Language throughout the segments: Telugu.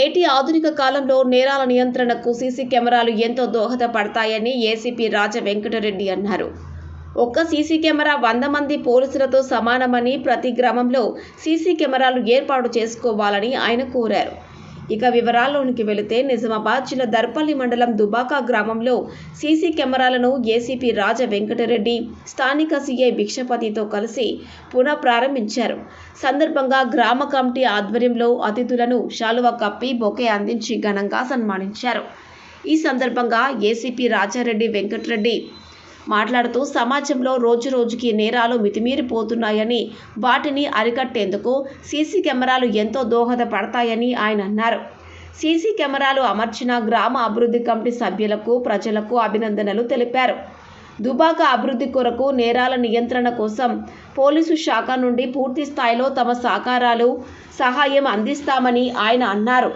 నేటి ఆధునిక కాలంలో నేరాల నియంత్రణకు సీసీ కెమెరాలు ఎంతో దోహదపడతాయని ఏసీపీ రాజ వెంకటరెడ్డి అన్నారు. ఒక్క సీసీ కెమెరా వంద మంది పోలీసులతో సమానమని ప్రతి గ్రామంలో సీసీ కెమెరాలు ఏర్పాటు చేసుకోవాలని ఆయన కోరారు. ఇక వివరాల్లోనికి వెళితే నిజామాబాద్ జిల్లా దర్పల్లి మండలం దుబాకా గ్రామంలో సీసీ కెమెరాలను ఏసీపీ రాజ వెంకటరెడ్డి స్థానిక సీఐ భిక్షపతితో కలిసి పునః ప్రారంభించారు సందర్భంగా గ్రామ కమిటీ ఆధ్వర్యంలో అతిథులను శాలువ కప్పి బొకే అందించి ఘనంగా సన్మానించారు. ఈ సందర్భంగా ఏసీపీ రాజారెడ్డి వెంకటరెడ్డి మాట్లాడుతూ సమాజంలో రోజు రోజుకి నేరాలు మితిమీరిపోతున్నాయని వాటిని అరికట్టేందుకు సీసీ కెమెరాలు ఎంతో దోహదపడతాయని ఆయన అన్నారు. సీసీ కెమెరాలు అమర్చిన గ్రామ అభివృద్ధి కమిటీ సభ్యులకు ప్రజలకు అభినందనలు తెలిపారు. దుబాక అభివృద్ధి కొరకు నేరాల నియంత్రణ కోసం పోలీసు శాఖ నుండి పూర్తి స్థాయిలో తమ సహకారాలు సహాయం అందిస్తామని ఆయన అన్నారు.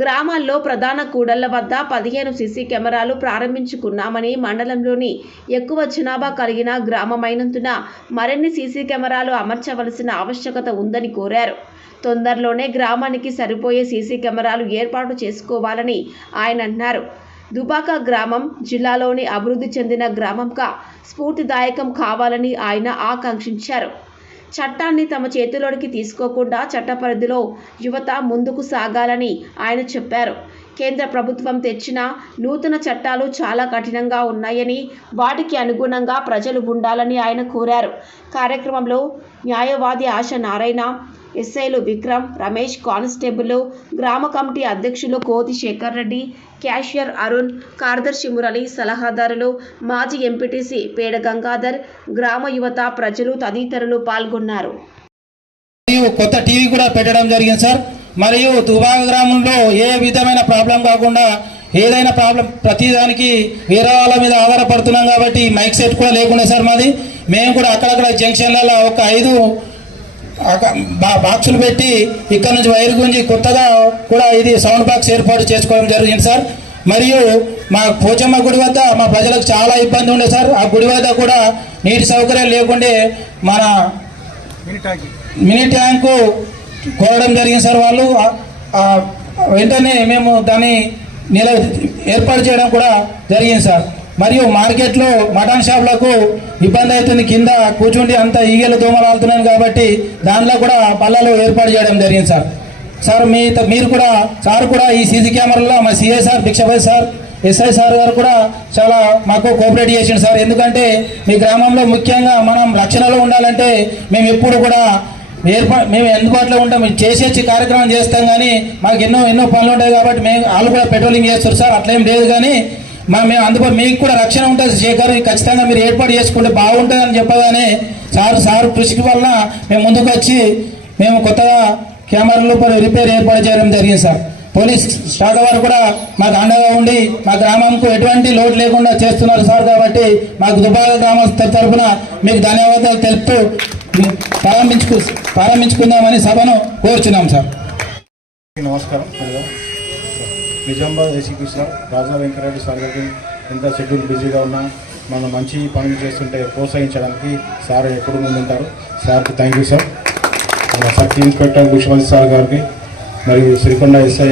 గ్రామాల్లో ప్రధాన కూడళ్ళ వద్ద పదిహేను సీసీ కెమెరాలు ప్రారంభించుకున్నామని మండలంలోని ఎక్కువ జనాభా కలిగిన గ్రామమైనందున మరిన్ని సీసీ కెమెరాలు అమర్చవలసిన ఆవశ్యకత ఉందని కోరారు. తొందరలోనే గ్రామానికి సరిపోయే సీసీ కెమెరాలు ఏర్పాటు చేసుకోవాలని ఆయన అన్నారు. దుబాక గ్రామం జిల్లాలోని అభివృద్ధి చెందిన గ్రామంగా స్ఫూర్తిదాయకం కావాలని ఆయన ఆకాంక్షించారు. చట్టాన్ని తమ చేతిలోనికి తీసుకోకుండా చట్ట పరిధిలో యువత ముందుకు సాగాలని ఆయన చెప్పారు. కేంద్ర ప్రభుత్వం తెచ్చిన నూతన చట్టాలు చాలా కఠినంగా ఉన్నాయని వాటికి అనుగుణంగా ప్రజలు ఉండాలని ఆయన కోరారు. కార్యక్రమంలో న్యాయవాది ఆశ నారాయణ ఎస్ఐలు విక్రమ్ రమేష్ కానిస్టేబుల్ గ్రామ కమిటీ అధ్యక్షులు కోతి శేఖర్ రెడ్డి క్యాషియర్ అరుణ్ కార్దర్శి మురళి సలహాదారులు మాజీ ఎంపీటీసీ పేడ గంగాధర్ గ్రామ యువత ప్రజలు తదితరులు పాల్గొన్నారు. మరియు కొత్త టీవీ కూడా పెట్టడం జరిగింది సార్. మరియు దుబాగ గ్రామంలో ఏ విధమైన ప్రాబ్లం కాకుండా ఏదైనా ప్రాబ్లం ప్రతిదానికి వేరే వాళ్ళ మీద ఆధారపడుతున్నాం కాబట్టి మైక్ సెట్ కూడా లేకుండా సార్ మాది. మేము కూడా అక్కడక్కడ జంక్షన్లలో ఒక ఐదు బాక్సులు పెట్టి ఇక్కడ నుంచి వైర్ గుంజి కొత్తగా కూడా ఇది సౌండ్ బాక్స్ ఏర్పాటు చేసుకోవడం జరిగింది సార్. మరియు మా పోచమ్మ గుడి వద్ద మా ప్రజలకు చాలా ఇబ్బంది ఉండే సార్. ఆ గుడి వద్ద కూడా నీటి సౌకర్యం లేకుండే మన మినీ ట్యాంకు కోరడం జరిగింది సార్ వాళ్ళు. వెంటనే మేము దాన్ని నిల ఏర్పాటు చేయడం కూడా జరిగింది సార్. మరియు మార్కెట్లో మటన్ షాప్లకు ఇబ్బంది అవుతుంది. కింద కూర్చుండి అంత ఈగలు దోమలు ఆడుతున్నాయి కాబట్టి దానిలో కూడా పల్లెలు ఏర్పాటు చేయడం జరిగింది సార్. సార్ మీ మీరు కూడా సార్ కూడా ఈ సీసీ కెమెరాలో మా CI sir Bhikshapathi sir SI sir గారు కూడా చాలా మాకు కోఆపరేట్ చేసిండు సార్. ఎందుకంటే మీ గ్రామంలో ముఖ్యంగా మనం రక్షణలో ఉండాలంటే మేము ఎప్పుడు కూడా ఏర్పా మేము అందుబాటులో ఉంటాం. మేము చేసేసి కార్యక్రమం చేస్తాం కానీ మాకు ఎన్నో ఎన్నో పనులు ఉంటాయి కాబట్టి మేము వాళ్ళు కూడా పెట్రోలింగ్ చేస్తారు సార్. అట్లేం లేదు కానీ మా మేము అందుబాటు మీకు కూడా రక్షణ ఉంటుంది శేఖర్ ఖచ్చితంగా మీరు ఏర్పాటు చేసుకుంటే బాగుంటుంది అని చెప్పగానే సార్ సార్ కృషికి వలన మేము ముందుకు వచ్చి మేము కొత్తగా కెమెరాలు కూడా రిపేర్ ఏర్పాటు చేయడం జరిగింది సార్. పోలీస్ శాఖ వారు కూడా మాకు అండగా ఉండి మా గ్రామంకు ఎటువంటి లోటు లేకుండా చేస్తున్నారు సార్ కాబట్టి మాకు దుబాక గ్రామస్తుల తరఫున మీకు ధన్యవాదాలు తెలుపుతూ ప్రారంభించుకు ప్రారంభించుకుందామని సభను కోరుచున్నాం సార్. నమస్కారం. Nizamabad ACP sir Raja Venkata Reddy sir గారికి ఎంత షెడ్యూల్ బిజీగా ఉన్నా మనం మంచి పనులు చేస్తుంటే ప్రోత్సహించడానికి సార్ ఎప్పుడు ముందుంటారు? సార్కి thank you sir sub inspector Vishwanath sir గారికి మరియు శ్రీకొండ ఎస్ఐ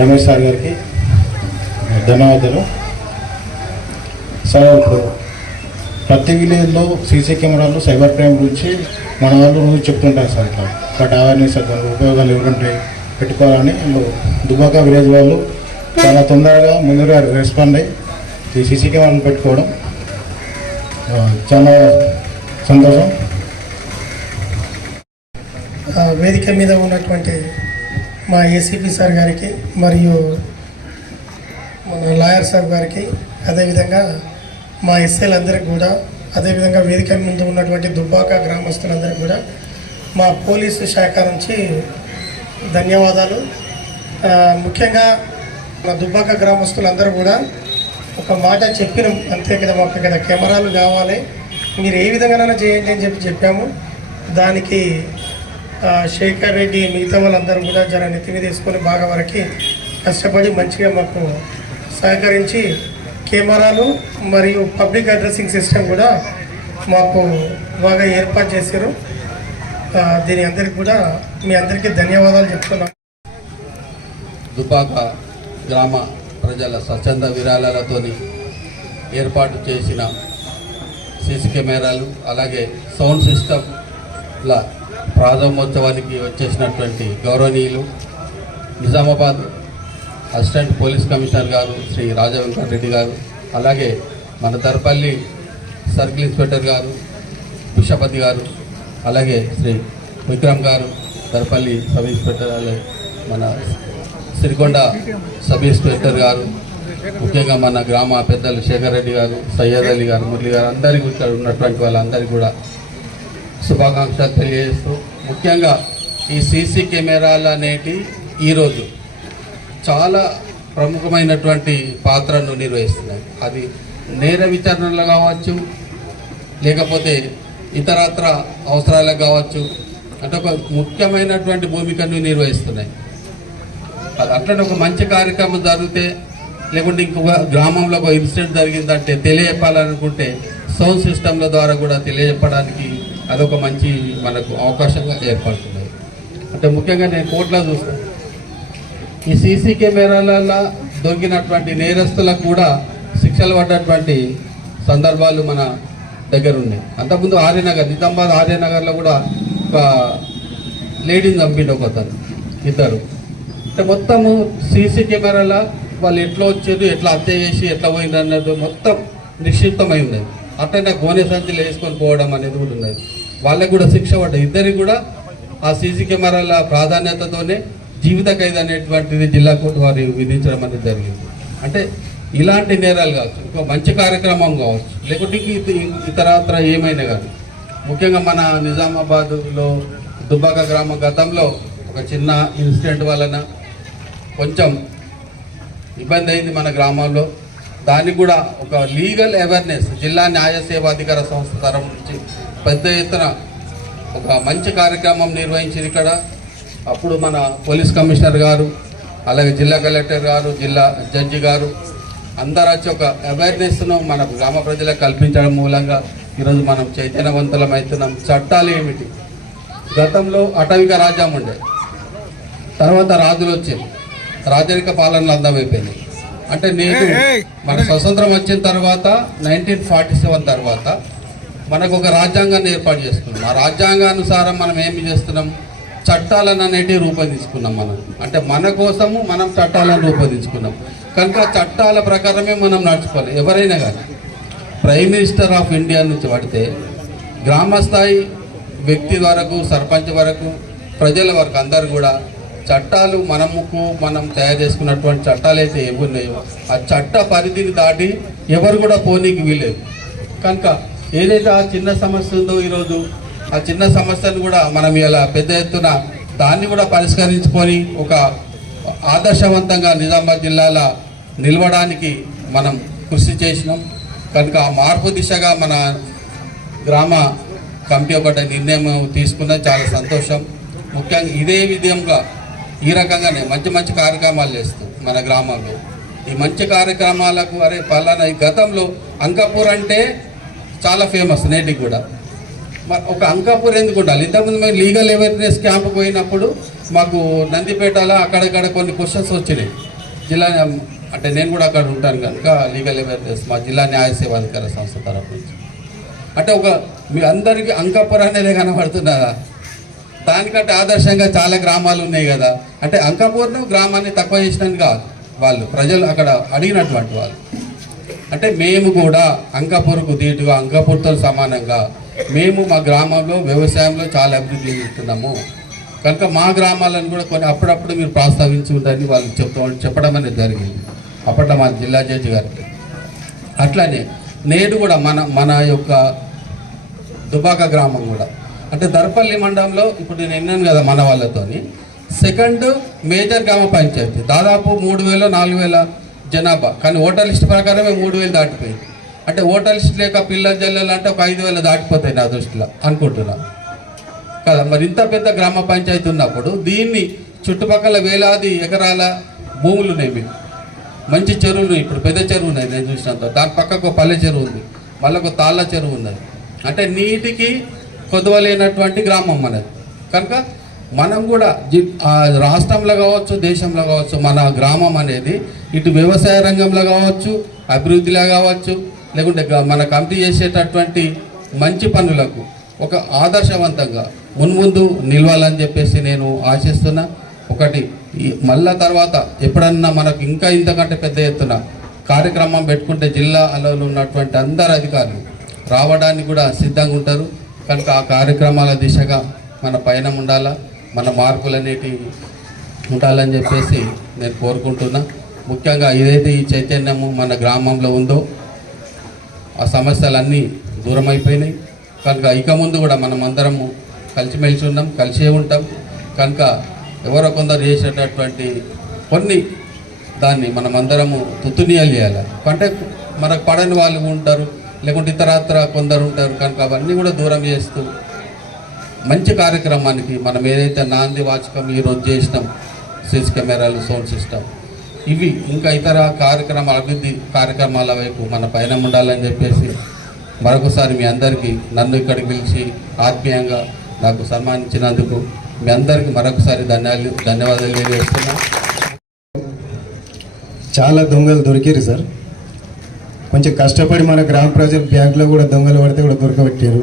రమేష్ సార్ గారికి ధన్యవాదాలు. సార్ ఇప్పుడు ప్రతి విలేజ్లో సీసీ కెమెరాలు సైబర్ క్రైమ్ గురించి మన వాళ్ళు రోజు చెప్తుంటారు సార్ ఇట్లా. బట్ అవేర్నెస్ ఉపయోగాలు ఎవరుంటాయి పెట్టుకోవాలని వీళ్ళు దుబాక విలేజ్ వాళ్ళు చాలా తొందరగా ముందుగా రెస్పాండ్ అయ్యి ఈ సీసీ కెమెరాలు పెట్టుకోవడం చాలా సంతోషం. ఆ, వేదిక మీద ఉన్నటువంటి మా ఏసీపీ సార్ గారికి మరియు మన లాయర్ సార్ గారికి అదేవిధంగా మా ఎస్ఐలందరికీ కూడా అదేవిధంగా వేదిక ముందు ఉన్నటువంటి దుబ్బాక గ్రామస్తులందరికీ కూడా మా పోలీసు శాఖ నుంచి ధన్యవాదాలు. ముఖ్యంగా మా దుబ్బాక గ్రామస్తులందరూ కూడా ఒక మాట చెప్పినాం. అంతే కదా మాకు ఇక్కడ కెమెరాలు కావాలి. మీరు ఏ విధంగానైనా చేయండి అని చెప్పి చెప్పాము. దానికి శేఖర్ రెడ్డి మిగతా వాళ్ళందరూ కూడా జర నెత్తి మీద వేసుకొని బాగా వరకు కష్టపడి మంచిగా మాకు సహకరించి కెమెరాలు మరియు పబ్లిక్ అడ్రస్సింగ్ సిస్టమ్ కూడా మాకు బాగా ఏర్పాటు చేశారు. దీని అందరికి కూడా మీ అందరికీ ధన్యవాదాలు చెప్తున్నాం. దుబాక గ్రామ ప్రజల స్వచ్ఛంద విరాళాలతో ఏర్పాటు చేసిన సీసీ కెమెరాలు అలాగే సౌండ్ సిస్టమ్ల ప్రారంభోత్సవానికి వచ్చేసినటువంటి గౌరవనీయులు నిజామాబాద్ అసిస్టెంట్ పోలీస్ కమిషనర్ గారు శ్రీ రాజవెంకటరెడ్డి గారు అలాగే మన దర్పల్లి సర్కిల్ ఇన్స్పెక్టర్ గారు బిషపతి గారు అలాగే శ్రీ విక్రమ్ గారు దర్పల్లి సబ్ ఇన్స్పెక్టర్ అలాగే మన సిరికొండ సబ్ ఇన్స్పెక్టర్ గారు ముఖ్యంగా మన గ్రామ పెద్దలు శేఖర్ రెడ్డి గారు సయ్యద్ అలీ గారు మురళి గారు అందరికీ ఇక్కడ ఉన్నటువంటి వాళ్ళందరికీ కూడా శుభాకాంక్షలు తెలియజేస్తూ ముఖ్యంగా ఈ సీసీ కెమెరాలు అనేటి ఈరోజు చాలా ప్రముఖమైనటువంటి పాత్రను నిర్వహిస్తున్నాయి. అది నేర విచారణలు కావచ్చు లేకపోతే ఇతరత్ర అవసరాలకు కావచ్చు. అంటే ఒక ముఖ్యమైనటువంటి భూమికను నిర్వహిస్తున్నాయి. అది అట్లనే ఒక మంచి కార్యక్రమం జరిగితే లేకుంటే ఇంకొక గ్రామంలో ఒక ఇన్సిడెంట్ జరిగిందంటే తెలియజెప్పాలనుకుంటే సౌండ్ సిస్టమ్ల ద్వారా కూడా తెలియజెప్పడానికి అదొక మంచి మనకు అవకాశంగా ఏర్పడుతుంది. అంటే ముఖ్యంగా నేను కోట్లా చూస్తాను ఈ సీసీ కెమెరాలలో దొరికినటువంటి నేరస్తులకు కూడా శిక్షలు పడ్డటువంటి సందర్భాలు మన దగ్గర ఉన్నాయి అంతకుముందు ఆర్యనగర్ నిజామాబాద్ ఆర్యనగర్లో కూడా ఒక లేడీని చంపిండు ఒకతను ఇద్దరు అంటే మొత్తము సీసీ కెమెరాల వాళ్ళు ఎట్లా వచ్చారు ఎట్లా హత్య చేసి ఎట్లా పోయింది అన్నది మొత్తం నిక్షిప్తమై ఉన్నది. అట్లనే గోనె సంచులు వేసుకొని పోవడం అనేది కూడా ఉన్నది. వాళ్ళకి కూడా శిక్ష పడ్డది. ఇద్దరికి కూడా ఆ సీసీ కెమెరాల ప్రాధాన్యతతోనే జీవిత ఖైదు అనేటువంటిది జిల్లా కోర్టు వారు విధించడం అనేది జరిగింది. అంటే ఇలాంటి నేరాలు కావచ్చు ఇంకో మంచి కార్యక్రమం కావచ్చు లేకుంటే ఇతరత్ర ఏమైనా కానీ ముఖ్యంగా మన నిజామాబాద్లో దుబ్బాక గ్రామ గతంలో ఒక చిన్న ఇన్సిడెంట్ వలన కొంచెం ఇబ్బంది అయింది మన గ్రామంలో దానికి కూడా ఒక లీగల్ అవేర్నెస్ జిల్లా న్యాయ సేవాధికార సంస్థ తరఫు నుంచి పెద్ద ఎత్తున ఒక మంచి కార్యక్రమం నిర్వహించింది ఇక్కడ. అప్పుడు మన పోలీస్ కమిషనర్ గారు అలాగే జిల్లా కలెక్టర్ గారు జిల్లా జడ్జి గారు అందరూ వచ్చి ఒక అవేర్నెస్ను మన గ్రామ ప్రజలకు కల్పించడం మూలంగా ఈరోజు మనం చైతన్యవంతులం అవుతున్నాం. చట్టాలు ఏమిటి? గతంలో అటవిక రాజ్యం ఉండే. తర్వాత రాజులు వచ్చారు. రాజరిక పాలనలు అందమైపోయింది అంటే నేడు మన స్వతంత్రం వచ్చిన తర్వాత నైన్టీన్ ఫార్టీ సెవెన్ తర్వాత మనకు ఒక రాజ్యాంగాన్ని ఏర్పాటు చేసుకున్నాం ఆ రాజ్యాంగానుసారం మనం ఏమి చేస్తున్నాం? చట్టాలను అనేటివి రూపొందించుకున్నాం మనం. అంటే మన కోసము మనం చట్టాలను రూపొందించుకున్నాం. కనుక చట్టాల ప్రకారమే మనం నడుచుకోవాలి. ఎవరైనా కానీ ప్రైమ్ మినిస్టర్ ఆఫ్ ఇండియా నుంచి పడితే గ్రామస్థాయి వ్యక్తి వరకు సర్పంచ్ వరకు ప్రజల వరకు అందరు కూడా చట్టాలు మనముకు మనం తయారు చేసుకున్నటువంటి చట్టాలు అయితే ఏమున్నాయో ఆ చట్ట పరిధిని దాటి ఎవరు కూడా పోనీకి వీలేదు కనుక ఏదైతే ఆ చిన్న సమస్య ఉందో ఈరోజు ఆ చిన్న సమస్యను కూడా మనం ఇలా పెద్ద ఎత్తున దాన్ని కూడా పరిష్కరించుకొని ఒక ఆదర్శవంతంగా నిజామాబాద్ జిల్లాలో నిలవడానికి మనం కృషి చేసినాం. కనుక ఆ మార్పు దిశగా మన గ్రామ కమిటీ ఒకటి నిర్ణయం తీసుకున్న చాలా సంతోషం. ముఖ్యంగా ఇదే విధంగా ఈ రకంగానే మంచి మంచి కార్యక్రమాలు చేస్తూ మన గ్రామంలో. ఈ మంచి కార్యక్రమాలకు అరే పలానా ఈ గతంలో అంకపూర్ అంటే చాలా ఫేమస్ నేటికి కూడా. ఒక అంకాపూర్ ఎందుకు ఉండాలి? ఇంతకుముందు మేము లీగల్ అవేర్నెస్ క్యాంప్ పోయినప్పుడు మాకు నందిపేటలో అక్కడక్కడ కొన్ని క్వశ్చన్స్ వచ్చినాయి. జిల్లా అంటే నేను కూడా అక్కడ ఉంటాను కనుక లీగల్ అవేర్నెస్ మా జిల్లా న్యాయ సేవాధికార సంస్థ తరఫు నుంచి. అంటే ఒక మీ అందరికీ అంకాపూర్ అనేదే కనబడుతున్నదా? దానికంటే ఆదర్శంగా చాలా గ్రామాలు ఉన్నాయి కదా. అంటే అంకాపూర్ను గ్రామాన్ని తక్కువ చేసినట్టు కాదు వాళ్ళు. ప్రజలు అక్కడ అడిగినటువంటి వాళ్ళు. అంటే మేము కూడా అంకాపూర్కు దీటుగా అంకాపూర్తో సమానంగా మేము మా గ్రామంలో వ్యవసాయంలో చాలా అభివృద్ధి చెందుతున్నాము. కనుక మా గ్రామాలను కూడా కొన్ని అప్పుడప్పుడు మీరు ప్రస్తావించుందని వాళ్ళు చెప్తామని చెప్పడం అనేది జరిగింది. అప్పట్లో మా జిల్లా జడ్జి గారికి అట్లానే నేడు కూడా మన మన యొక్క దుబాక గ్రామం కూడా. అంటే దర్పల్లి మండలంలో ఇప్పుడు నేను విన్నాను కదా మన వాళ్ళతోని సెకండ్ మేజర్ గ్రామ పంచాయతీ. దాదాపు మూడు వేల నాలుగు వేల జనాభా. కానీ ఓటర్ లిస్ట్ ప్రకారమే మూడు వేలు దాటిపోయింది. అంటే ఓటర్ లిస్ట్ లేక పిల్లల జల్లెలు అంటే ఒక ఐదు వేలు దాటిపోతాయి నా దృష్టిలో అనుకుంటున్నా. కదా? మరి ఇంత పెద్ద గ్రామ పంచాయతీ ఉన్నప్పుడు దీన్ని చుట్టుపక్కల వేలాది ఎకరాల భూములు ఉన్నాయి మీకు. మంచి చెరువులు ఇప్పుడు పెద్ద చెరువు ఉన్నాయి నేను చూసినంత. దాని పక్కకు పల్లె చెరువు ఉంది మళ్ళీ ఒక తాళ్ళ చెరువు ఉన్నది. అంటే నీటికి కొదవలేనటువంటి గ్రామం మనది. కనుక మనం కూడా రాష్ట్రంలో కావచ్చు దేశంలో కావచ్చు మన గ్రామం అనేది ఇటు వ్యవసాయ రంగంలో కావచ్చు అభివృద్ధిలో కావచ్చు లేకుంటే మన కమిటీ చేసేటటువంటి మంచి పనులకు ఒక ఆదర్శవంతంగా మున్ముందు నిలవాలని చెప్పేసి నేను ఆశిస్తున్నా. ఒకటి ఈ మళ్ళా తర్వాత ఎప్పుడన్నా మనకు ఇంకా ఇంతకంటే పెద్ద ఎత్తున కార్యక్రమం పెట్టుకుంటే జిల్లాలో ఉన్నటువంటి అందరు అధికారులు రావడానికి కూడా సిద్ధంగా ఉంటారు. కనుక ఆ కార్యక్రమాల దిశగా మన పయనం ఉండాలా మన మార్పులు అనేటివి ఉండాలని చెప్పేసి నేను కోరుకుంటున్నా. ముఖ్యంగా ఏదైతే ఈ చైతన్యము మన గ్రామంలో ఉందో ఆ సమస్యలన్నీ దూరం అయిపోయినాయి కనుక ఇక ముందు కూడా మనం అందరము కలిసిమెలిసి ఉన్నాం కలిసే ఉంటాం. కనుక ఎవరో కొందరు చేసేటటువంటి కొన్ని దాన్ని మనం అందరము తుత్తునీయాలు చేయాలి అంటే మనకు పడని వాళ్ళు ఉంటారు లేకుంటే ఇతరత్ర కొందరు ఉంటారు. కనుక అవన్నీ కూడా దూరం చేస్తూ మంచి కార్యక్రమానికి మనం ఏదైతే నాంది వాచకం ఈరోజు చేసినాం సీసీ కెమెరాలు సౌండ్ సిస్టమ్ ఇవి ఇంకా ఇతర కార్యక్రమాల అభివృద్ధి కార్యక్రమాల వైపు మన పైన ఉండాలని చెప్పేసి మరొకసారి మీ అందరికీ నన్ను ఇక్కడికి పిలిచి ఆత్మీయంగా నాకు సన్మానించినందుకు మీ అందరికీ మరొకసారి ధన్యాలు ధన్యవాదాలు తెలియజేస్తున్నా. చాలా దొంగలు దొరికారు సార్. కొంచెం కష్టపడి మన గ్రామ ప్రజలు బ్యాంకులో కూడా దొంగలు పడితే కూడా దొరకబెట్టారు.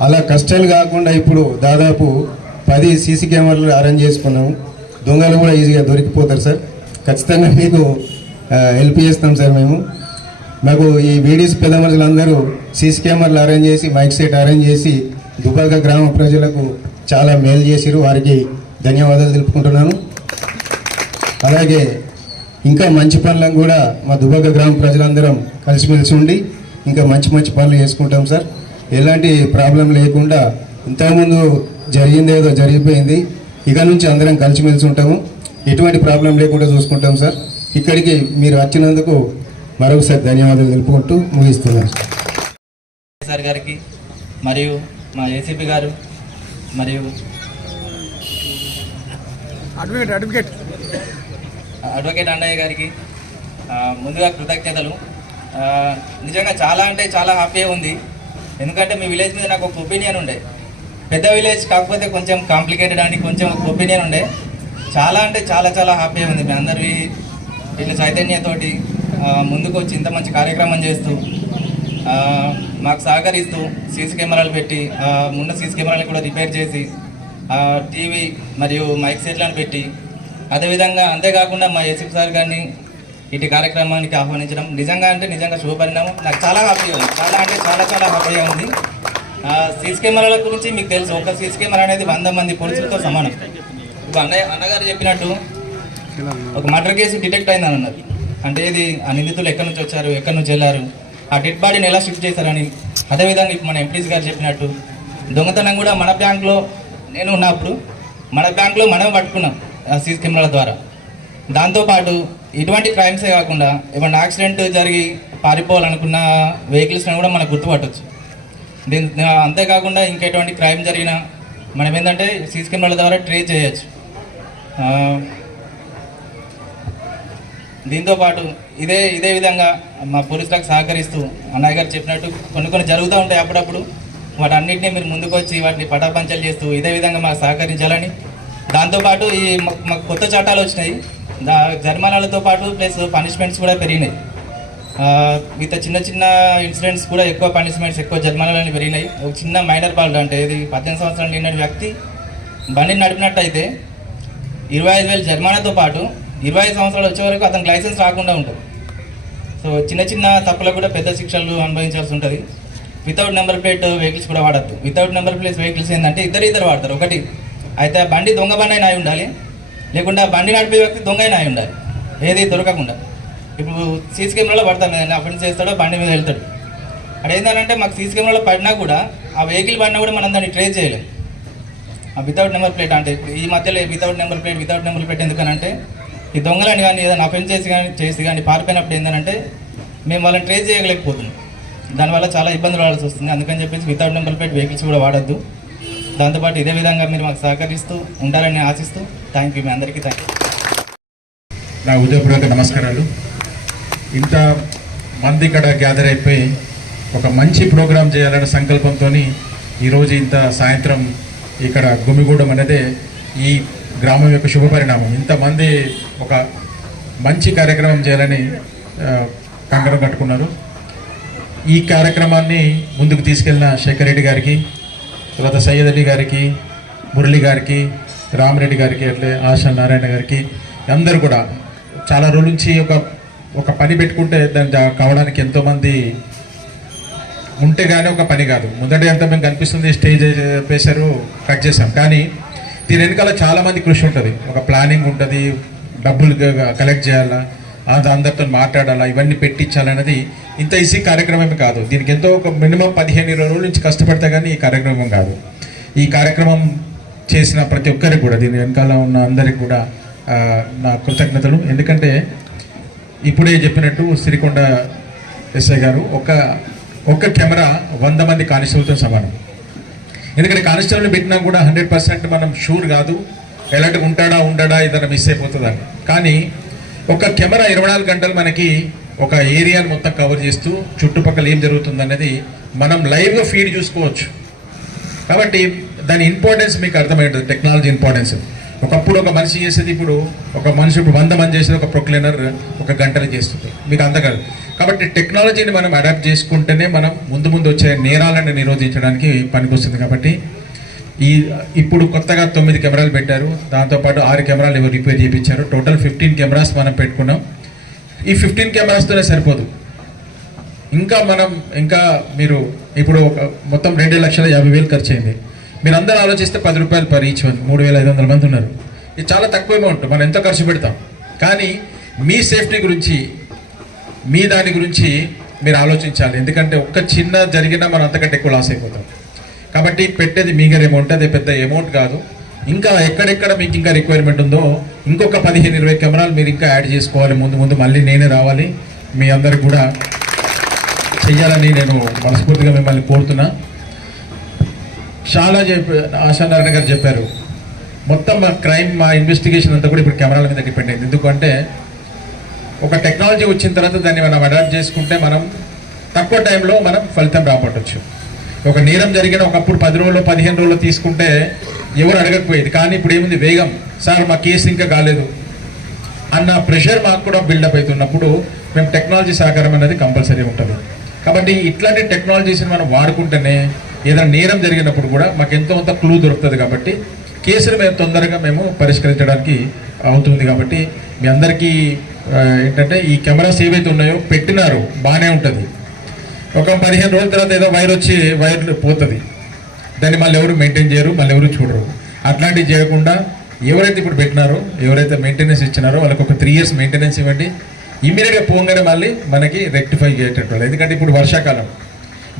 అలా కష్టాలు కాకుండా ఇప్పుడు దాదాపు పది సీసీ కెమెరాలు అరేంజ్ చేసుకున్నాము. దొంగలు కూడా ఈజీగా దొరికిపోతారు సార్. ఖచ్చితంగా మీకు హెల్ప్ చేస్తాం సార్ మేము. మాకు ఈ వీడియోస్ పెద్ద మనుషులందరూ సీసీ కెమెరాలు అరేంజ్ చేసి మైక్ సెట్ అరేంజ్ చేసి దుబాక గ్రామ ప్రజలకు చాలా మేలు చేసిరు వారికి ధన్యవాదాలు తెలుపుకుంటున్నాను. అలాగే ఇంకా మంచి పనులను కూడా మా దుబాక గ్రామ ప్రజలందరం కలిసిమెలిసి ఉండి ఇంకా మంచి మంచి పనులు చేసుకుంటాం సార్. ఎలాంటి ప్రాబ్లం లేకుండా ఇంతకుముందు జరిగింది ఏదో జరిగిపోయింది. ఇక నుంచి అందరం కలిసిమెలిసి ఉంటాము. ఎటువంటి ప్రాబ్లం లేకుండా చూసుకుంటాం సార్. ఇక్కడికి మీరు వచ్చినందుకు మరొకసారి ధన్యవాదాలు తెలుపుకుంటూ ముగిస్తున్నాను. సార్ గారికి మరియు మా ఏసీపీ గారు మరియు అడ్వకేట్ అడ్వకేట్ అడ్వకేట్ అండయ్య గారికి ముందుగా కృతజ్ఞతలు. నిజంగా చాలా అంటే చాలా హ్యాపీగా ఉంది. ఎందుకంటే మీ విలేజ్ మీద నాకు ఒక ఒపీనియన్ ఉండే. పెద్ద విలేజ్ కాకపోతే కొంచెం కాంప్లికేటెడ్ అని కొంచెం ఒక ఒపీనియన్ ఉండే. చాలా అంటే చాలా చాలా హ్యాపీగా ఉంది మీ అందరి వీళ్ళ చైతన్యతోటి ముందుకు వచ్చి ఇంత మంచి కార్యక్రమం చేస్తూ మాకు సహకరిస్తూ సీసీ కెమెరాలు పెట్టి ఉన్న సీసీ కెమెరాలు కూడా రిపేర్ చేసి టీవీ మరియు మైక్ సెట్లను పెట్టి అదేవిధంగా అంతేకాకుండా మా ఏసీపీ సార్ గారిని ఇటు కార్యక్రమానికి ఆహ్వానించడం నిజంగా అంటే నిజంగా శుభపరిణామం. నాకు చాలా హ్యాపీగా ఉంది. చాలా అంటే చాలా చాలా హ్యాపీగా ఉంది. ఆ, సీసీ కెమెరాల గురించి మీకు తెలుసు. ఒక సీసీ కెమెరా అనేది వంద మంది పోలీసులతో సమానం. ఇప్పుడు అన్నయ్య అన్నగారు చెప్పినట్టు ఒక మర్డర్ కేసు డిటెక్ట్ అయిందని అన్నారు అంటే ఇది ఆ నిందితులు ఎక్కడి నుంచి వచ్చారు ఎక్కడి నుంచి వెళ్ళారు ఆ డెడ్ బాడీని ఎలా షిఫ్ట్ చేశారని అదేవిధంగా ఇప్పుడు మన ఎంపీస్ గారు చెప్పినట్టు దొంగతనం కూడా మన బ్యాంక్లో నేను ఉన్నప్పుడు మన బ్యాంక్లో మనమే పట్టుకున్నాం ఆ సీసీ కెమెరాల ద్వారా. దాంతోపాటు ఇటువంటి క్రైమ్సే కాకుండా ఏమన్నా యాక్సిడెంట్ జరిగి పారిపోవాలనుకున్న వెహికల్స్ని కూడా మనకు గుర్తుపట్టవచ్చు దీని అంతేకాకుండా ఇంకెటువంటి క్రైమ్ జరిగినా మనం ఏంటంటే సీసీ కెమెరాల ద్వారా ట్రేస్ చేయొచ్చు. దీంతోపాటు దీంతో పాటు ఇదే ఇదే విధంగా మా పోలీసులకు సహకరిస్తూ అన్నయ్య గారు చెప్పినట్టు కొన్ని కొన్ని జరుగుతూ ఉంటాయి అప్పుడప్పుడు. వాటన్నిటిని మీరు ముందుకొచ్చి వాటిని పటాపంచలు చేస్తూ ఇదే విధంగా మాకు సహకరించాలని. దాంతోపాటు ఈ మాకు కొత్త చట్టాలు వచ్చినాయి. దా జరిమానాలతో పాటు ప్లస్ పనిష్మెంట్స్ కూడా పెరిగినాయి. మిగతా చిన్న చిన్న ఇన్సిడెంట్స్ కూడా ఎక్కువ పనిష్మెంట్స్ ఎక్కువ జరిమానాలు పెరిగినాయి. ఒక చిన్న మైనర్ బాల్ అంటే ఇది పద్దెనిమిది సంవత్సరాలు నిన్న వ్యక్తి బండిని నడిపినట్టయితే ఇరవై ఐదు వేలు జరిమానాతో పాటు ఇరవై ఐదు సంవత్సరాలు వచ్చే వరకు అతనికి లైసెన్స్ రాకుండా ఉంటుంది. సో చిన్న చిన్న తప్పులకు కూడా పెద్ద శిక్షలు అనుభవించాల్సి ఉంటుంది. వితౌట్ నెంబర్ ప్లేట్ వెహికల్స్ కూడా వాడద్దు. వితౌట్ నెంబర్ ప్లేట్ వెహికల్స్ ఏంటంటే ఇద్దరు ఇద్దరు వాడతారు. ఒకటి అయితే బండి దొంగ బండి అయినా అయి ఉండాలి. లేకుండా బండి నడిపే వ్యక్తి దొంగ అయినా అయి ఉండాలి. ఏది దొరకకుండా. ఇప్పుడు సీసీ కెమెరాలో పడతాం కదండి. అఫెన్స్ చేస్తాడో బండి మీద వెళ్తాడు. అక్కడ ఏంటంటే మాకు సీసీ కెమెరాలో పడినా కూడా ఆ వెహికల్ పడినా కూడా మనం దాన్ని ట్రేస్ చేయలేము వితౌట్ నెంబర్ ప్లేట్ అంటే ఇప్పుడు ఈ మధ్యలో without number plate without number plate ఎందుకనంటే ఈ దొంగలని కానీ ఏదైనా అఫెన్స్ చేసి కానీ చేసి కానీ పారిపోయినప్పుడు ఏంటంటే మేము వాళ్ళని ట్రేస్ చేయలేకపోతున్నాం. దానివల్ల చాలా ఇబ్బందులు పడాల్సి వస్తుంది. అందుకని చెప్పేసి వితౌట్ నెంబర్ ప్లేట్ వెహికల్స్ కూడా వాడద్దు. దాంతోపాటు ఇదే విధంగా మీరు మాకు సహకరిస్తూ ఉంటారని ఆశిస్తూ థ్యాంక్ యూ మీ అందరికీ థ్యాంక్ యూ నా ఉదయపూర్వక నమస్కారాలు. ఇంత మంది ఇక్కడ గ్యాదర్ అయిపోయి ఒక మంచి ప్రోగ్రాం చేయాలనే సంకల్పంతో ఈరోజు ఇంత సాయంత్రం ఇక్కడ గుమిగూడెం అనేది ఈ గ్రామం యొక్క శుభ పరిణామం. ఇంతమంది ఒక మంచి కార్యక్రమం చేయాలని ఆ, కంకణం కట్టుకున్నారు. ఈ కార్యక్రమాన్ని ముందుకు తీసుకెళ్ళిన శేఖర్ రెడ్డి గారికి తర్వాత సయ్యద్ అలీ గారికి మురళి గారికి రామరెడ్డి గారికి అట్లే ఆశా నారాయణ గారికి అందరూ కూడా చాలా రోజుల నుంచి ఒక ఒక పని పెట్టుకుంటే దాన్ని కావడానికి ఎంతోమంది ఉంటే కానీ ఒక పని కాదు. ముందట ఎంత మేము కనిపిస్తుంది స్టేజ్ చెప్పేశారు కట్ చేసాం కానీ దీని వెనకాల చాలామంది కృషి ఉంటుంది. ఒక ప్లానింగ్ ఉంటుంది డబ్బులు కలెక్ట్ చేయాలా అందరితో మాట్లాడాలా ఇవన్నీ పెట్టించాలన్నది ఇంత ఈజీ కార్యక్రమం కాదు. దీనికి ఎంతో ఒక మినిమం పదిహేను ఇరవై రోజుల నుంచి కష్టపడితే కానీ ఈ కార్యక్రమం కాదు. ఈ కార్యక్రమం చేసిన ప్రతి ఒక్కరికి కూడా దీని వెనకాల ఉన్న అందరికి కూడా నా కృతజ్ఞతలు. ఎందుకంటే ఇప్పుడే చెప్పినట్టు సిరికొండ ఎస్ఐ గారు ఒక ఒక్క కెమెరా వంద మంది కానిస్టేబుల్తో సమానం. ఎందుకంటే కానిస్టేబుల్ పెట్టినా కూడా హండ్రెడ్ పర్సెంట్ మనం షూర్ కాదు. ఎలాంటి ఉంటాడా ఉండడా ఏదైనా మిస్ అయిపోతుందని. కానీ ఒక కెమెరా ఇరవై నాలుగు గంటలు మనకి ఒక ఏరియాని మొత్తం కవర్ చేస్తూ చుట్టుపక్కల ఏం జరుగుతుంది అనేది మనం లైవ్గా ఫీడ్ చూసుకోవచ్చు. కాబట్టి దాని ఇంపార్టెన్స్ మీకు అర్థమైంటుంది టెక్నాలజీ ఇంపార్టెన్స్ ఒకప్పుడు ఒక మనిషి చేసేది ఇప్పుడు ఒక మనిషి ఇప్పుడు వంద మంది చేసేది ఒక ప్రొక్లైనర్ ఒక గంటలు చేస్తుంది. మీకు అంత కాదు. కాబట్టి టెక్నాలజీని మనం అడాప్ట్ చేసుకుంటేనే మనం ముందు ముందు వచ్చే నేరాలను నిరోధించడానికి పనికొస్తుంది కాబట్టి ఈ ఇప్పుడు కొత్తగా తొమ్మిది కెమెరాలు పెట్టారు. దాంతోపాటు ఆరు కెమెరాలు ఎవరు రిపేర్ చేయించారు. టోటల్ ఫిఫ్టీన్ కెమెరాస్ మనం పెట్టుకున్నాం. ఈ ఫిఫ్టీన్ కెమెరాస్తోనే సరిపోదు. ఇంకా మనం ఇంకా మీరు ఇప్పుడు ఒక మొత్తం రెండు లక్షల యాభై వేలు ఖర్చు అయింది. మీరు అందరూ ఆలోచిస్తే పది రూపాయలు పర్ ఈచ్ వన్ మూడు వేల ఐదు వందల మంది ఉన్నారు. ఇది చాలా తక్కువ అమౌంట్ మనం ఎంత ఖర్చు పెడతాం? కానీ మీ సేఫ్టీ గురించి మీ దాని గురించి మీరు ఆలోచించాలి. ఎందుకంటే ఒక్క చిన్న జరిగినా మనం అంతకంటే ఎక్కువ లాస్ అయిపోతాం. కాబట్టి పెట్టేది మీగర్ అమౌంట్ అది పెద్ద అమౌంట్ కాదు. ఇంకా ఎక్కడెక్కడ మీకు ఇంకా రిక్వైర్మెంట్ ఉందో ఇంకొక పదిహేను ఇరవై కెమెరాలు మీరు ఇంకా యాడ్ చేసుకోవాలి. ముందు ముందు మళ్ళీ నేనే రావాలి. మీ అందరికి కూడా చెయ్యాలని నేను మనస్ఫూర్తిగా మిమ్మల్ని కోరుతున్నా. చాలా చెప్పి ఆశానారాయణ గారు చెప్పారు. మొత్తం మా క్రైమ్ మా ఇన్వెస్టిగేషన్ అంతా కూడా ఇప్పుడు కెమెరాల మీద డిపెండ్ అయింది. ఎందుకంటే ఒక టెక్నాలజీ వచ్చిన తర్వాత దాన్ని మనం అడాప్ట్ చేసుకుంటే మనం తక్కువ టైంలో మనం ఫలితం రాబట్టచ్చు. ఒక నేరం జరిగిన ఒకప్పుడు పది రోజులు పదిహేను రోజులు తీసుకుంటే ఎవరు అడగకపోయేది. కానీ ఇప్పుడు ఏముంది? వేగం. సార్ మా కేసు ఇంకా కాలేదు. అన్న ప్రెషర్ మాకు కూడా బిల్డప్ అవుతున్నప్పుడు మేము టెక్నాలజీ సహకారం అనేది కంపల్సరీ ఉంటుంది. కాబట్టి ఇట్లాంటి టెక్నాలజీస్ని మనం వాడుకుంటేనే ఏదైనా నేరం జరిగినప్పుడు కూడా మాకు ఎంతో కొంత క్లూ దొరుకుతుంది కాబట్టి కేసులు మేము తొందరగా మేము పరిష్కరించడానికి అవుతుంది కాబట్టి మీ అందరికీ ఏంటంటే ఈ కెమెరాస్ ఏవైతే ఉన్నాయో పెట్టినారు బాగానే ఉంటుంది. ఒక పదిహేను రోజుల తర్వాత ఏదో వైర్ వచ్చి వైర్ పోతుంది. దాన్ని మళ్ళీ ఎవరు మెయింటైన్ చేయరు మళ్ళీ ఎవరు చూడరు. అట్లాంటివి చేయకుండా ఎవరైతే ఇప్పుడు పెట్టినారో ఎవరైతే మెయింటెనెన్స్ ఇచ్చినారో వాళ్ళకి ఒక త్రీ ఇయర్స్ మెయింటెనెన్స్ ఇవ్వండి. ఇమీడియట్గా పోగానే మళ్ళీ మనకి రెక్టిఫై చేయటట్టు ఎందుకంటే ఇప్పుడు వర్షాకాలం.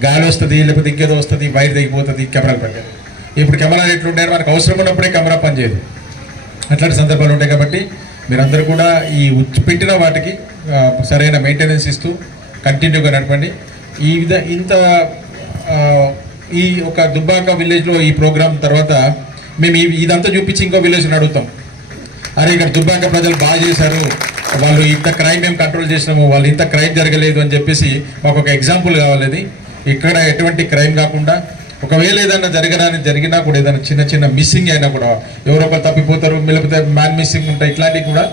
గాలి వస్తుంది లేకపోతే ఇంకేదో వస్తుంది వైర్ తెగిపోతుంది కెమెరాలు పెట్టారు ఇప్పుడు కెమెరాలు ఎట్లుంటాయో మనకు అవసరం ఉన్నప్పుడే కెమెరా పనిచేయదు అట్లాంటి సందర్భాలు ఉంటాయి కాబట్టి మీరందరూ కూడా ఈ పెట్టిన వాటికి సరైన మెయింటెనెన్స్ ఇస్తూ కంటిన్యూగా నడపండి. ఈ విధ ఇంత ఈ ఒక దుబ్బాక విలేజ్లో ఈ ప్రోగ్రామ్ తర్వాత మేము ఇదంతా చూపించి ఇంకో విలేజ్ని అడుగుతాం అరే ఇక్కడ దుబ్బాక ప్రజలు బాగా చేశారు. వాళ్ళు ఇంత క్రైమ్ మేము కంట్రోల్ చేసినాము వాళ్ళు ఇంత క్రైమ్ జరగలేదు అని చెప్పేసి మాకు ఒక ఎగ్జాంపుల్ కావాలి ఇక్కడ ఎటువంటి క్రైమ్ కాకుండా ఒకవేళ ఏదైనా జరగడానికి జరిగినా కూడా ఏదైనా చిన్న చిన్న మిస్సింగ్ అయినా కూడా ఎవరో ఒకరు తప్పిపోతారు లేకపోతే మ్యాన్ మిస్సింగ్ ఉంటాయి ఇట్లాంటివి కూడా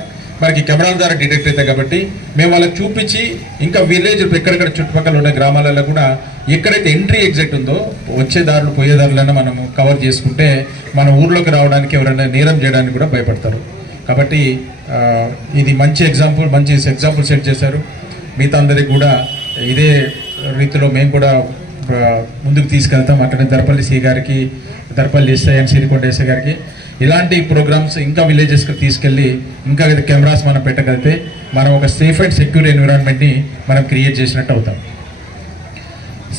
మనకి కెమెరాల ద్వారా డిటెక్ట్ అవుతాయి కాబట్టి మేము వాళ్ళకి చూపించి ఇంకా విలేజ్ ఎక్కడెక్కడ చుట్టుపక్కల ఉన్న గ్రామాలలో కూడా ఎక్కడైతే ఎంట్రీ ఎగ్జిట్ ఉందో వచ్చే దారులు పోయే దారులైనా మనం కవర్ చేసుకుంటే మన ఊర్లోకి రావడానికి ఎవరైనా నేరం చేయడానికి కూడా భయపడతారు. కాబట్టి ఇది మంచి ఎగ్జాంపుల్ మంచి ఎగ్జాంపుల్ సెట్ చేశారు. మిగతా అందరికి కూడా ఇదే రీతిలో మేము కూడా ముందుకు తీసుకెళ్తాం. అట్లనే దర్పల్లి సి గారికి Darpalli SI and Sirikonda SI గారికి. ఇలాంటి ప్రోగ్రామ్స్ ఇంకా విలేజెస్కి తీసుకెళ్ళి ఇంకా కెమెరాస్ మనం పెట్టగలిగితే మనం ఒక సేఫ్ అండ్ సెక్యూర్ ఎన్విరాన్మెంట్ని మనం క్రియేట్ చేసినట్టు అవుతాం.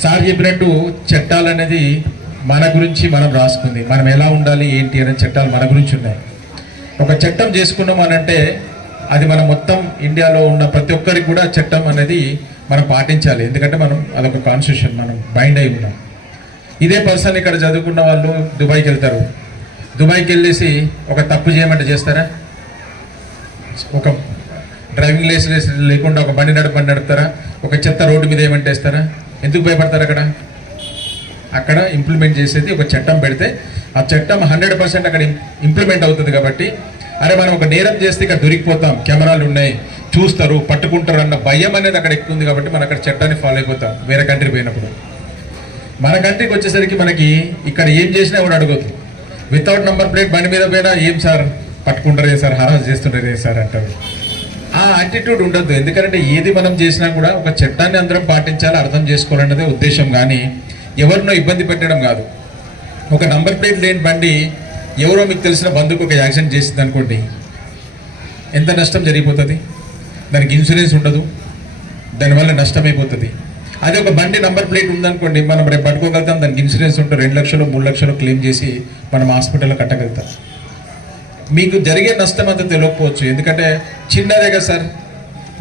సార్ చెప్పినట్టు చట్టాలు అనేది మన గురించి మనం రాసుకుంది. మనం ఎలా ఉండాలి ఏంటి అనే చట్టాలు మన గురించి ఉన్నాయి. ఒక చట్టం చేసుకున్నాం అని అంటే అది మనం మొత్తం ఇండియాలో ఉన్న ప్రతి ఒక్కరికి కూడా చట్టం అనేది మనం పాటించాలి. ఎందుకంటే మనం అదొక కాన్స్టిట్యూషన్ మనం బైండ్ అయి ఉన్నాం ఇదే పర్సన్ ఇక్కడ చదువుకున్న వాళ్ళు దుబాయ్కి వెళ్తారు. దుబాయ్కి వెళ్ళేసి ఒక తప్పు చేయమంటే చేస్తారా? ఒక డ్రైవింగ్ లైసెన్స్ లేకుండా ఒక బండి నడుపు నడుపుతారా? ఒక చెత్త రోడ్డు మీద ఏమంటే వేస్తారా ఎందుకు భయపడతారు అక్కడ? అక్కడ ఇంప్లిమెంట్ చేసేది ఒక చట్టం పెడితే ఆ చట్టం హండ్రెడ్ పర్సెంట్ అక్కడ ఇంప్లిమెంట్ అవుతుంది కాబట్టి అరే మనం ఒక నేరం చేస్తే ఇక్కడ దొరికిపోతాం. కెమెరాలు ఉన్నాయి. చూస్తారు పట్టుకుంటారు అన్న భయం అనేది అక్కడ ఎక్కువ ఉంది కాబట్టి మనం అక్కడ చట్టాన్ని ఫాలో అయిపోతాం వేరే కంట్రీ పోయినప్పుడు. మన కంట్రీకి వచ్చేసరికి మనకి ఇక్కడ ఏం చేసినా కూడా అడగదు వితౌట్ నంబర్ ప్లేట్ బండి మీద పోయినా ఏం సార్ పట్టుకుంటారే సార్ హరాస్ చేస్తుంటారే సార్ అంటారు. ఆ యాటిట్యూడ్ ఉండద్దు ఎందుకంటే ఏది మనం చేసినా కూడా ఒక చట్టాన్ని అందరం పాటించాలి అర్థం చేసుకోవాలన్నదే ఉద్దేశం. కానీ ఎవరినో ఇబ్బంది పెట్టడం కాదు. ఒక నంబర్ ప్లేట్ లేని బండి ఎవరో మీకు తెలిసిన బంధుకు ఒక యాక్సిడెంట్ చేసింది అనుకోండి ఎంత నష్టం జరిగిపోతుంది? దానికి ఇన్సూరెన్స్ ఉండదు. దానివల్ల నష్టం అయిపోతుంది అదే ఒక బండి నంబర్ ప్లేట్ ఉందనుకోండి మనం రేపు పట్టుకోగలుగుతాం దానికి ఇన్సూరెన్స్ ఉంటే రెండు లక్షలు మూడు లక్షలు క్లెయిమ్ చేసి మనం హాస్పిటల్లో కట్టగలుగుతాం. మీకు జరిగే నష్టం అంతా తెలియకపోవచ్చు. ఎందుకంటే చిన్నదే కదా సార్.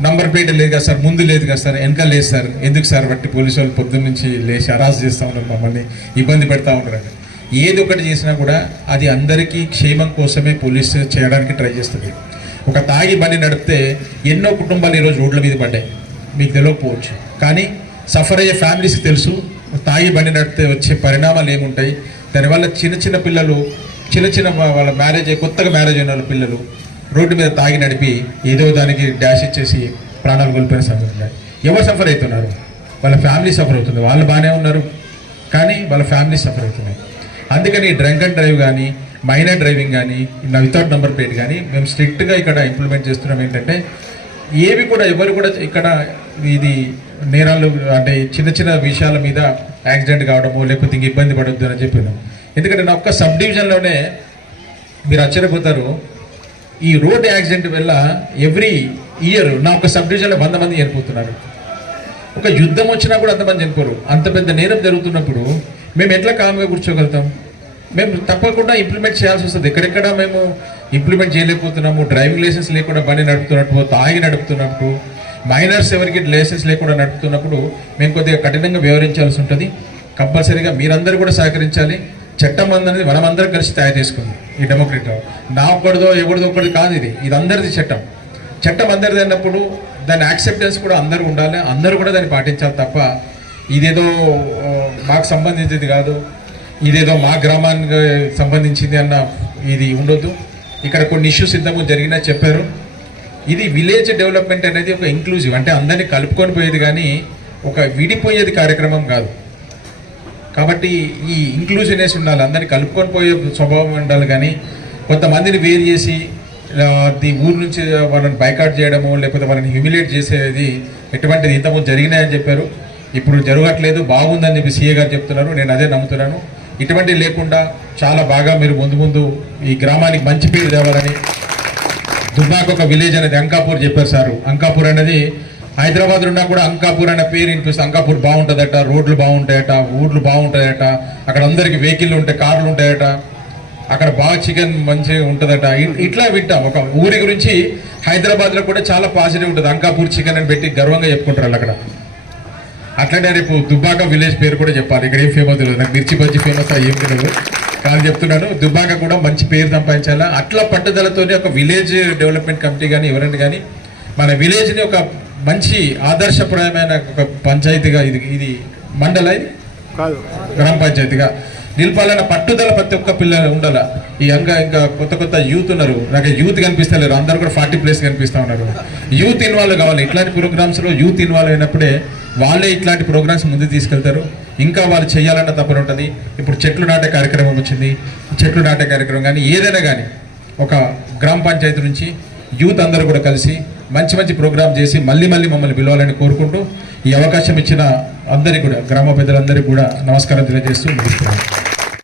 నంబర్ ప్లేట్ లేదు కదా సార్. ముందు లేదు కదా సార్. వెనక లేదు సార్. ఎందుకు సార్? బట్టి పోలీసు వాళ్ళు పొద్దున్న నుంచి లేచి అరాస్ చేస్తూ ఉన్నారు మమ్మల్ని. ఇబ్బంది పెడతా ఉన్నారు ఏది ఒకటి చేసినా కూడా అది అందరికీ క్షేమం కోసమే పోలీసు చేయడానికి ట్రై చేస్తుంది. ఒక తాగి బండి నడిపితే ఎన్నో కుటుంబాలు ఈరోజు రోడ్ల మీద పడ్డాయి. మీకు తెలియకపోవచ్చు. కానీ సఫర్ అయ్యే ఫ్యామిలీస్కి తెలుసు తాగి బండి నడిపితే వచ్చే పరిణామాలు ఏముంటాయి? దానివల్ల చిన్న చిన్న పిల్లలు చిన్న చిన్న వాళ్ళ మ్యారేజ్ కొత్తగా మ్యారేజ్ అయిన వాళ్ళ పిల్లలు రోడ్డు మీద తాగి నడిపి ఏదో దానికి డాష్ ఇచ్చేసి ప్రాణాలు కోల్పోయిన సంఘటన ఎవరు సఫర్ అవుతున్నారు? వాళ్ళ ఫ్యామిలీ సఫర్ అవుతుంది. వాళ్ళు బాగానే ఉన్నారు. కానీ వాళ్ళ ఫ్యామిలీ సఫర్ అవుతున్నాయి. అందుకని డ్రంక్ అండ్ డ్రైవ్ కానీ మైనర్ డ్రైవింగ్ కానీ వితౌట్ నెంబర్ ప్లేట్ కానీ మేము స్ట్రిక్ట్గా ఇక్కడ ఇంప్లిమెంట్ చేస్తున్నాం ఏంటంటే ఏవి కూడా ఎవరు కూడా ఇక్కడ ఇది నేరాలు అంటే చిన్న చిన్న విషయాల మీద యాక్సిడెంట్ కావడము లేకపోతే ఇంక ఇబ్బంది పడద్దు అని చెప్పినాం ఎందుకంటే నా ఒక్క సబ్ డివిజన్లోనే మీరు ఆశ్చర్యపోతారు ఈ రోడ్ యాక్సిడెంట్ వల్ల ఎవ్రీ ఇయర్ నా ఒక సబ్ డివిజన్లో వంద మంది చనిపోతున్నారు. ఒక యుద్ధం వచ్చినా కూడా అంతమంది చనిపోరు. అంత పెద్ద నేరం జరుగుతున్నప్పుడు మేము ఎట్లా కామ్గా కూర్చోగలుగుతాం? మేము తప్పకుండా ఇంప్లిమెంట్ చేయాల్సి వస్తుంది. ఎక్కడెక్కడ మేము ఇంప్లిమెంట్ చేయలేకపోతున్నాము డ్రైవింగ్ లైసెన్స్ లేకుండా బండి నడుపుతున్నప్పుడు తాగి నడుపుతున్నప్పుడు మైనర్స్ ఎవరికి లైసెన్స్ లేకుండా నడుపుతున్నప్పుడు మేము కొద్దిగా కఠినంగా వ్యవహరించాల్సి ఉంటుంది. కంపల్సరీగా మీరందరూ కూడా సహకరించాలి. చట్టం అనేది మనమందరం కలిసి తయారు చేసుకుంది ఈ డెమోక్రట్ నా ఒక్కడిదో ఎవరిదో ఒకటి కాదు ఇది. ఇది అందరిది చట్టం. చట్టం అందరిది అన్నప్పుడు దాని యాక్సెప్టెన్స్ కూడా అందరూ ఉండాలి. అందరూ కూడా దాన్ని పాటించాలి తప్ప ఇదేదో మాకు సంబంధించింది కాదు. ఇదేదో మా గ్రామానికి సంబంధించింది అన్న ఇది ఉండొద్దు. ఇక్కడ కొన్ని ఇష్యూస్ ఇంతకు జరిగినా చెప్పారు. ఇది విలేజ్ డెవలప్మెంట్ అనేది ఒక ఇంక్లూజివ్ అంటే అందరినీ కలుపుకొని పోయేది కానీ ఒక విడిపోయేది కార్యక్రమం కాదు. కాబట్టి ఈ ఇంక్లూజివ్నెస్ ఉండాలి అందరినీ కలుపుకొని పోయే స్వభావం ఉండాలి కానీ కొంతమందిని వేరు చేసి ది ఊరు నుంచి వాళ్ళని బైకాట్ చేయడము లేకపోతే వాళ్ళని హ్యూమిలేట్ చేసేది ఎటువంటిది ఇంతకుముందు జరిగినాయని చెప్పారు. ఇప్పుడు జరగట్లేదు బాగుందని చెప్పి సీఏ గారు చెప్తున్నారు. నేను అదే నమ్ముతున్నాను. ఇటువంటివి లేకుండా చాలా బాగా మీరు ముందు ముందు ఈ గ్రామానికి మంచి పేరు తేవాలని దుబ్బాక ఒక విలేజ్ అనేది అంకాపూర్ చెప్పారు సార్. అంకాపూర్ అనేది హైదరాబాద్ ఉన్నా కూడా అంకాపూర్ అనే పేరు వినిపిస్తుంది అంకాపూర్ బాగుంటుందట రోడ్లు బాగుంటాయట ఊర్లు బాగుంటాయట అక్కడ అందరికి వెహికల్ ఉంటాయి కార్లు ఉంటాయట అక్కడ బాగా చికెన్ మంచిగా ఉంటుందట. ఇట్లా వింటాం. ఒక ఊరి గురించి హైదరాబాద్లో కూడా చాలా పాజిటివ్ ఉంటుంది. అంకాపూర్ చికెన్ అని పెట్టి గర్వంగా చెప్పుకుంటారు వాళ్ళు అక్కడ. అట్లనే రేపు దుబ్బాక విలేజ్ పేరు కూడా చెప్పాలి. ఇక్కడ ఏం ఫేమస్ తెలియదు నాకు మిర్చి బజ్జి ఫేమస్ ఏం తెలియదు కానీ చెప్తున్నాను దుబ్బాక కూడా మంచి పేరు సంపాదించాలా? అట్లా పట్టుదలతోనే ఒక విలేజ్ డెవలప్మెంట్ కమిటీ కానీ ఎవరైనా కానీ మన విలేజ్ని ఒక మంచి ఆదర్శప్రాయమైన ఒక పంచాయతీగా ఇది ఇది మండల ఇది? గ్రామ పంచాయతీగా. నిలపాలన్న పట్టుదల ప్రతి ఒక్క పిల్ల ఉండాల? ఈ ఇంకా ఇంకా కొత్త కొత్త యూత్ ఉన్నారు. నాకు యూత్ కనిపిస్తలేరు. అందరు కూడా ఫార్టీ ప్లేస్ కనిపిస్తా ఉన్నారు. యూత్ ఇన్వాల్వ్ కావాలి. ఇట్లాంటి ప్రోగ్రామ్స్లో యూత్ ఇన్వాల్వ్ అయినప్పుడే వాళ్ళే ఇట్లాంటి ప్రోగ్రామ్స్ ముందు తీసుకెళ్తారు. ఇంకా వాళ్ళు చేయాలన్న తప్పని ఉంటుంది. ఇప్పుడు చెట్లు నాటే కార్యక్రమం వచ్చింది. చెట్లు నాటే కార్యక్రమం కానీ ఏదైనా కానీ ఒక గ్రామ పంచాయతీ నుంచి యూత్ అందరూ కూడా కలిసి మంచి మంచి ప్రోగ్రామ్ చేసి మళ్ళీ మళ్ళీ మమ్మల్ని పిలవాలని కోరుకుంటూ ఈ అవకాశం ఇచ్చిన అందరికీ కూడా గ్రామ పెద్దలందరికీ కూడా నమస్కారం తెలియజేస్తూ ముగిస్తున్నాను.